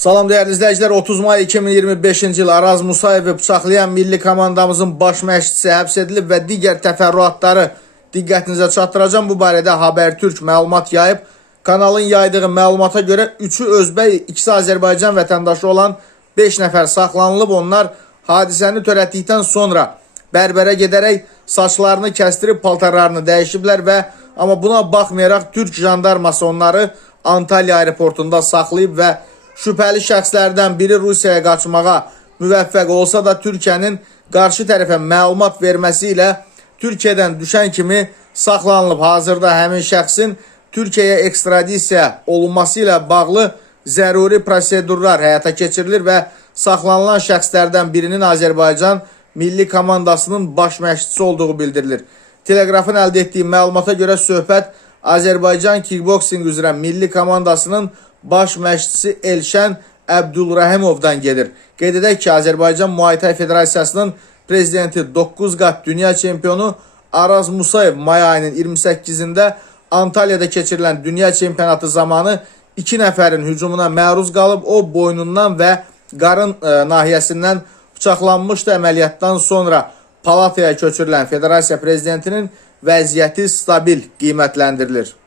Salam değerli izləyicilər, 30 may 2025-ci il Araz Musayevi bıçaqlayan milli komandamızın baş məşqçisi həbs edilib və digər təfərrüatları diqqətinizə çatdıracağım. Bu barədə Habertürk məlumat yayıb. Kanalın yaydığı məlumata görə 3'ü Özbək, 2'si Azərbaycan vətəndaşı olan 5 nəfər saxlanılıb. Onlar hadisəni törətdikdən sonra bərbərə gedərək saçlarını kəstirib paltarlarını dəyişiblər və amma buna baxmayaraq Türk jandarması onları Antalya aeroportunda saxlayıb və şübhəli şəxslərdən biri Rusiyaya qaçmağa müvəffəq olsa da Türkiyənin qarşı tərəfə məlumat verməsi ilə Türkiyədən düşən kimi saxlanılıb. Hazırda həmin şəxsin Türkiyəyə ekstradisiya olunması ilə bağlı zəruri prosedurlar həyata keçirilir və saxlanılan şəxslərdən birinin Azərbaycan milli komandasının baş məşqçisi olduğu bildirilir. Telegrafın əldə etdiyi məlumata görə söhbət Azərbaycan kickboxing üzrə milli komandasının baş məşqçisi Elşən Əbdülrəhimovdan gedir. Qeyd edək ki, Azərbaycan Muay Thai Federasiyasının prezidenti 9 qat dünya çempionu Araz Musayev may ayının 28-də Antalya'da keçirilən dünya çempionatı zamanı 2 nəfərin hücumuna məruz qalıb. O boynundan və qarın nahiyəsindən bıçaqlanmışdı. Əməliyyatdan sonra palataya köçürülən federasiya prezidentinin vəziyyəti stabil qiymətləndirilir.